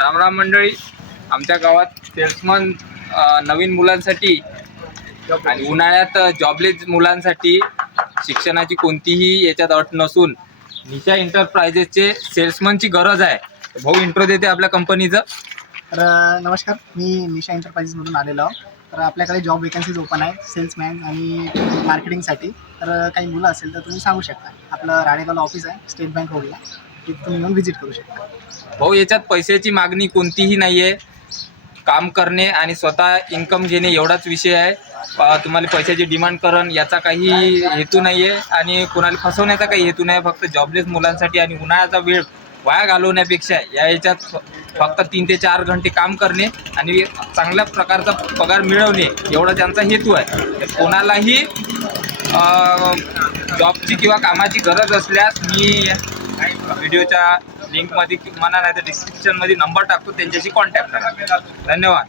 रामराम मंडळी, आमच्या गावात सेल्समन नवीन मुलांसाठी आणि उन्हाळ्यात जॉबलेस मुलांसाठी शिक्षणाची कोणतीही याच्यात अट नसून निशा एंटरप्राइजेसचे सेल्समनची गरज आहे. भाऊ इंट्रो देते आपल्या कंपनीचं. तर नमस्कार, मी निशा एंटरप्राइजेसमधून आलेलो आहो. तर आपल्याकडे जॉब वेकन्सीज ओपन आहे सेल्समॅन आणि मार्केटिंगसाठी. तर काही मुलं असेल तर तुम्ही सांगू शकता. आपलं राळेगावला ऑफिस आहे, स्टेट बँक रोडला, तिथे तुम्ही येऊन व्हिजिट करू शकता. भाऊ, याच्यात पैशाची मागणी कोणतीही नाही आहे. काम करणे आणि स्वतः इन्कम घेणे एवढाच विषय आहे. तुम्हाला पैशाची डिमांड करण याचा काही हेतू नाही आहे आणि कोणाला फसवण्याचा काही हेतू नाही. फक्त जॉबलेस मुलांसाठी आणि उन्हाळ्याचा वेळ वाया घालवण्यापेक्षा या याच्यात फक्त 3 ते 4 घंटे काम करणे आणि चांगल्या प्रकारचा पगार मिळवणे एवढा त्यांचा हेतू आहे. तर कोणालाही जॉबची किंवा कामाची गरज असल्यास मी व्हिडिओच्या लिंकमध्ये म्हणा नाही तर डिस्क्रिप्शनमध्ये नंबर टाकतो, त्यांच्याशी कॉन्टॅक्ट करा. धन्यवाद.